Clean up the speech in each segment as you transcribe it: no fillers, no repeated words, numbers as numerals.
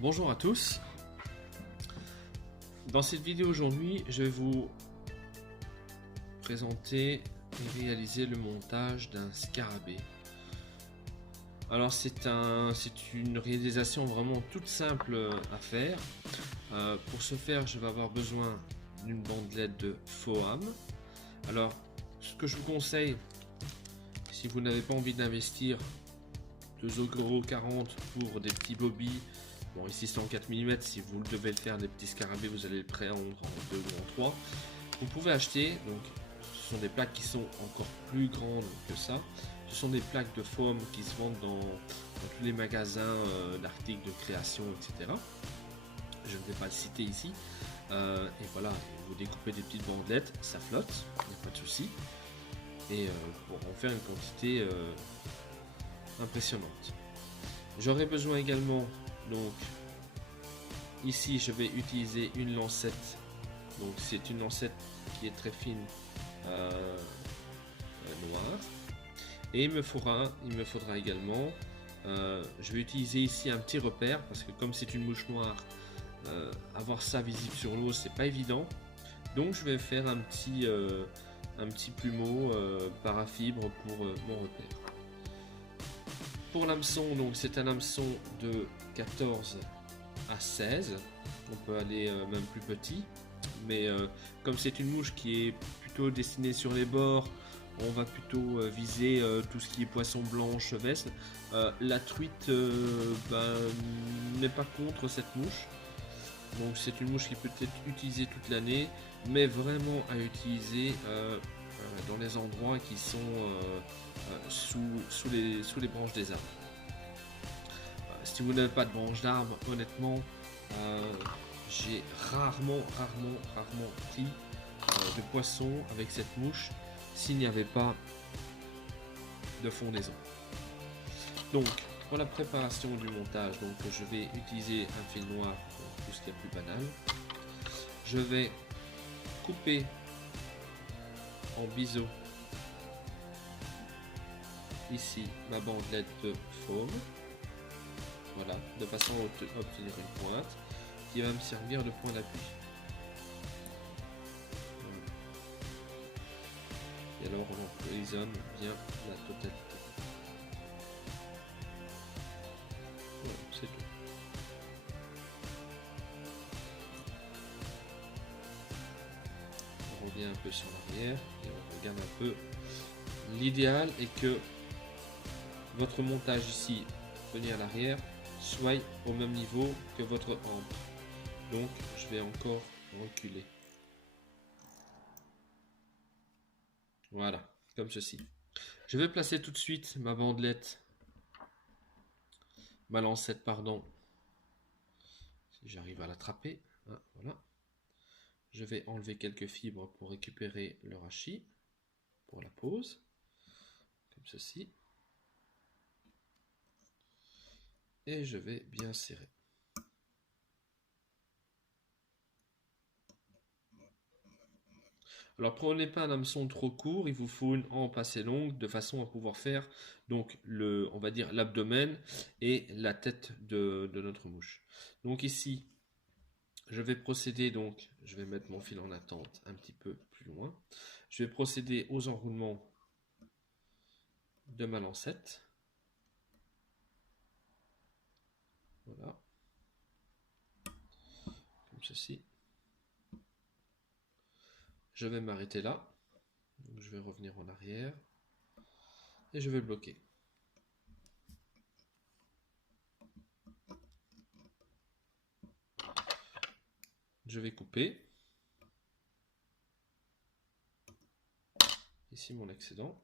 Bonjour à tous. Dans cette vidéo aujourd'hui, je vais vous présenter et réaliser le montage d'un scarabée. Alors c'est une réalisation vraiment toute simple à faire. Pour ce faire, je vais avoir besoin d'une bandelette de Foam. Alors ce que je vous conseille, si vous n'avez pas envie d'investir 2,40 € pour des petits bobbies. Bon, ici c'est en 4 mm, si vous devez le faire des petits scarabées, vous allez le prendre en 2 ou en 3. Vous pouvez acheter, donc ce sont des plaques qui sont encore plus grandes que ça. Ce sont des plaques de foam qui se vendent dans tous les magasins d'articles de création, etc. Je ne vais pas le citer ici. Et voilà, vous découpez des petites bandelettes, ça flotte, il n'y a pas de souci. Et pour en faire une quantité impressionnante. J'aurai besoin également, donc ici je vais utiliser une lancette, donc c'est une lancette qui est très fine, noire, et il me faudra également, je vais utiliser ici un petit repère parce que comme c'est une mouche noire, avoir ça visible sur l'eau c'est pas évident, donc je vais faire un petit plumeau parafibre pour mon repère. Pour l'hameçon, donc c'est un hameçon de 14 à 16, on peut aller même plus petit, mais comme c'est une mouche qui est plutôt destinée sur les bords, on va plutôt viser tout ce qui est poisson blanc, chevestre. La truite n'est pas contre cette mouche, donc c'est une mouche qui peut être utilisée toute l'année, mais vraiment à utiliser dans les endroits qui sont sous les branches des arbres. Si vous n'avez pas de branches d'arbres, honnêtement, j'ai rarement pris de poisson avec cette mouche s'il n'y avait pas de fondaison. Donc pour la préparation du montage, donc je vais utiliser un fil noir pour tout ce qui est plus banal. Je vais couper en biseau ici ma bandelette de foam, voilà, de façon à obtenir une pointe qui va me servir de point d'appui. Et alors on emprisonne bien la totalité. Voilà, c'est tout. On revient un peu sur l'arrière et on regarde un peu. L'idéal est que votre montage ici, venir à l'arrière, soit au même niveau que votre hampe. Donc je vais encore reculer. Voilà, comme ceci. Je vais placer tout de suite ma bandelette, ma lancette, pardon, si j'arrive à l'attraper. Ah, voilà. Je vais enlever quelques fibres pour récupérer le rachis pour la pose, comme ceci. Et je vais bien serrer. Alors prenez pas un hameçon trop court, il vous faut une hampe assez longue de façon à pouvoir faire donc on va dire l'abdomen et la tête de notre mouche. Donc ici, je vais procéder, donc je vais mettre mon fil en attente un petit peu plus loin. Je vais procéder aux enroulements de ma lancette. Voilà. Comme ceci. Je vais m'arrêter là. Donc je vais revenir en arrière. Et je vais bloquer. Je vais couper. Ici mon excédent.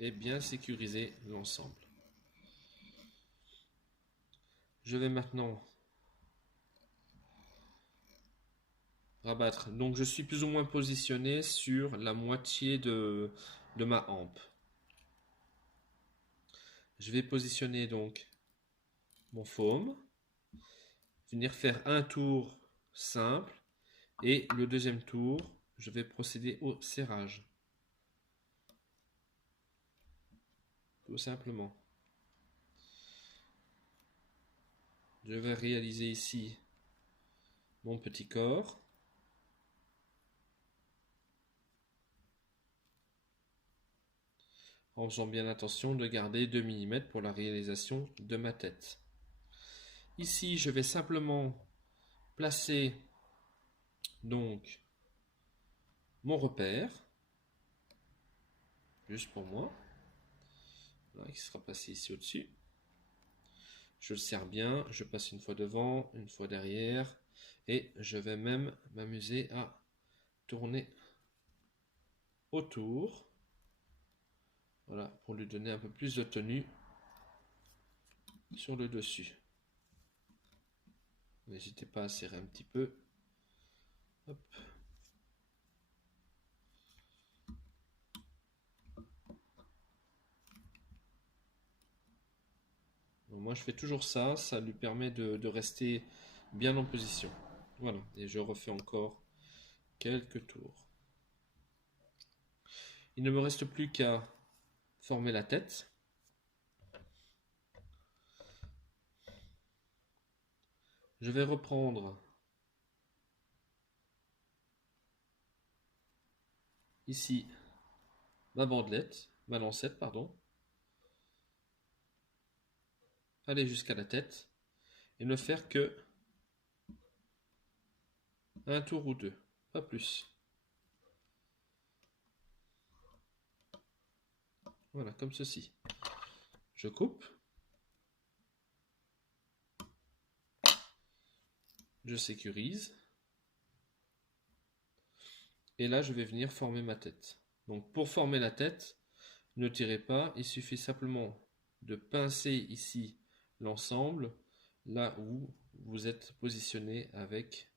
Et bien sécuriser l'ensemble. Je vais maintenant rabattre. Donc je suis plus ou moins positionné sur la moitié de ma hampe. Je vais positionner donc mon foam, venir faire un tour simple et le deuxième tour, je vais procéder au serrage. Tout simplement. je vais réaliser ici mon petit corps. En faisant bien attention de garder 2 mm pour la réalisation de ma tête. Ici, je vais simplement placer donc mon repère, juste pour moi, voilà, qui sera placé ici au-dessus. Je le serre bien, je passe une fois devant, une fois derrière, et je vais même m'amuser à tourner autour, voilà, pour lui donner un peu plus de tenue sur le dessus. N'hésitez pas à serrer un petit peu. Hop. Donc moi je fais toujours ça, ça lui permet de rester bien en position. Voilà, et je refais encore quelques tours. Il ne me reste plus qu'à former la tête. Je vais reprendre ici ma bandelette, ma lancette, pardon. Aller jusqu'à la tête et ne faire que un tour ou deux, pas plus. Voilà, comme ceci. Je coupe. Je sécurise. Et là, je vais venir former ma tête. Donc pour former la tête, ne tirez pas, il suffit simplement de pincer ici l'ensemble, là où vous êtes positionné avec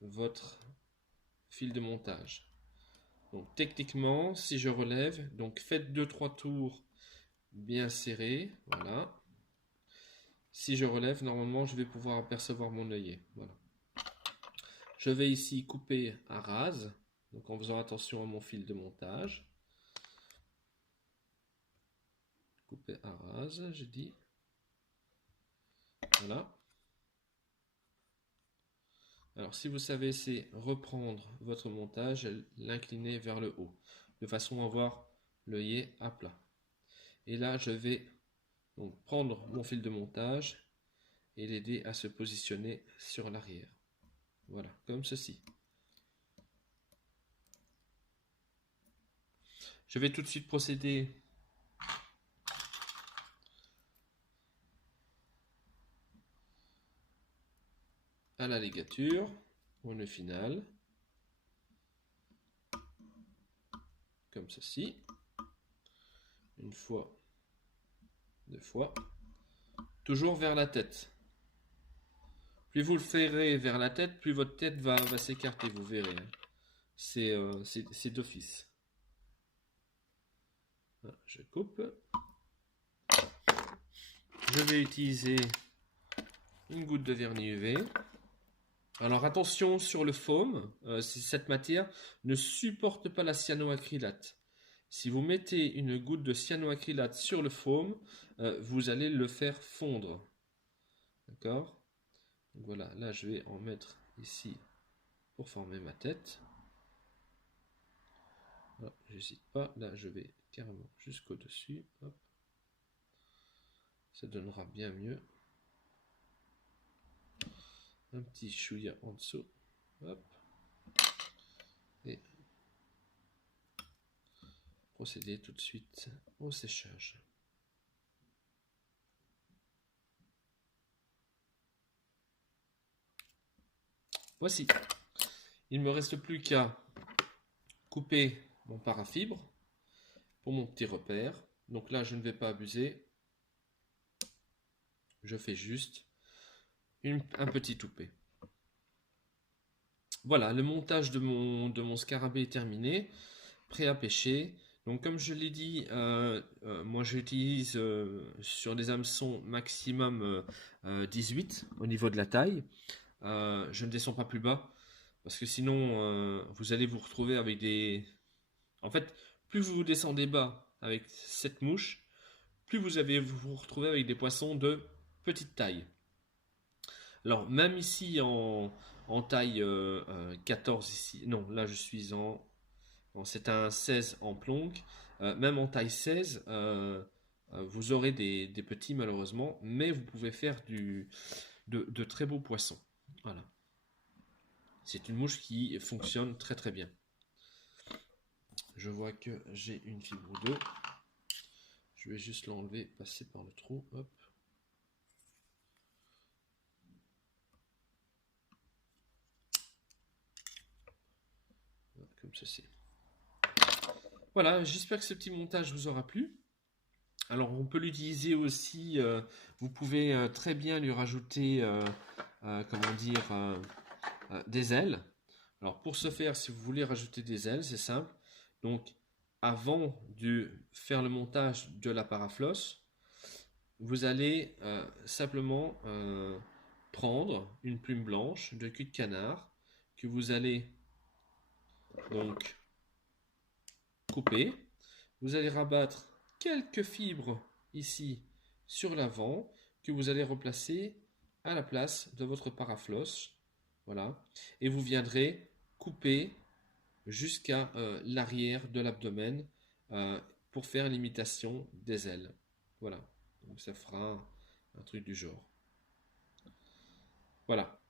votre fil de montage. Donc techniquement, si je relève, donc faites 2-3 tours bien serrés, voilà. Si je relève, normalement, je vais pouvoir apercevoir mon œillet, voilà. Je vais ici couper à ras, donc en faisant attention à mon fil de montage. Couper à ras, j'ai dit. Voilà. Alors si vous savez, c'est reprendre votre montage et l'incliner vers le haut, de façon à avoir l'œillet à plat. Et là, je vais donc prendre mon fil de montage et l'aider à se positionner sur l'arrière. Voilà, comme ceci. Je vais tout de suite procéder à la ligature, au nœud final, comme ceci. Une fois, deux fois, toujours vers la tête. Plus vous le ferez vers la tête, plus votre tête va s'écarter, vous verrez. C'est d'office. Je coupe. Je vais utiliser une goutte de vernis UV. Alors attention sur le foam, cette matière ne supporte pas la cyanoacrylate. Si vous mettez une goutte de cyanoacrylate sur le foam, vous allez le faire fondre. D'accord? Voilà, là je vais en mettre ici pour former ma tête. J'hésite pas, là je vais carrément jusqu'au dessus. Hop. Ça donnera bien mieux. Un petit chouïa en dessous. Hop. Et procéder tout de suite au séchage. Voici. Il ne me reste plus qu'à couper mon parafibre pour mon petit repère. Donc là, je ne vais pas abuser. Je fais juste un petit toupet. Voilà, le montage de mon scarabée est terminé. Prêt à pêcher. Donc comme je l'ai dit, moi j'utilise sur des hameçons maximum 18 au niveau de la taille. Je ne descends pas plus bas parce que sinon vous allez vous retrouver avec des... En fait, plus vous descendez bas avec cette mouche, plus vous retrouvez avec des poissons de petite taille. Alors, même ici en taille 14, ici, non, là je suis c'est un 16 en plonk. Même en taille 16, vous aurez des petits malheureusement, mais vous pouvez faire de très beaux poissons. Voilà. C'est une mouche qui fonctionne très très bien. Je vois que j'ai une fibre ou deux. Je vais juste l'enlever, passer par le trou. Hop. Comme ceci. Voilà, j'espère que ce petit montage vous aura plu. Alors on peut l'utiliser aussi, vous pouvez très bien lui rajouter, comment dire, des ailes. Alors pour ce faire, si vous voulez rajouter des ailes, c'est simple. Donc avant de faire le montage de la paraflosse, vous allez simplement prendre une plume blanche de cul de canard que vous allez donc couper. Vous allez rabattre quelques fibres ici sur l'avant que vous allez replacer à la place de votre paraflosse. Voilà. Et vous viendrez couper jusqu'à l'arrière de l'abdomen pour faire l'imitation des ailes. Voilà. Donc ça fera un truc du genre. Voilà.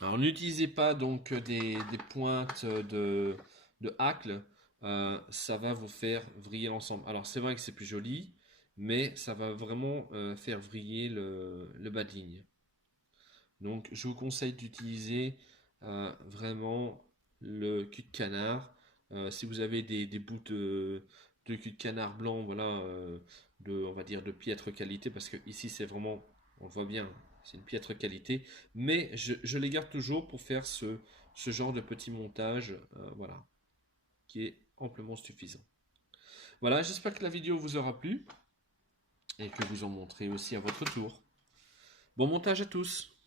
Alors n'utilisez pas donc des pointes de hacle, ça va vous faire vriller l'ensemble. Alors c'est vrai que c'est plus joli, mais ça va vraiment faire vriller le bas de ligne. Donc je vous conseille d'utiliser vraiment le cul de canard. Si vous avez des bouts de cul de canard blanc, voilà, on va dire de piètre qualité, parce que ici c'est vraiment, on le voit bien, c'est une piètre qualité, mais je les garde toujours pour faire ce genre de petit montage, voilà, qui est amplement suffisant. Voilà, j'espère que la vidéo vous aura plu et que vous en montrez aussi à votre tour. Bon montage à tous!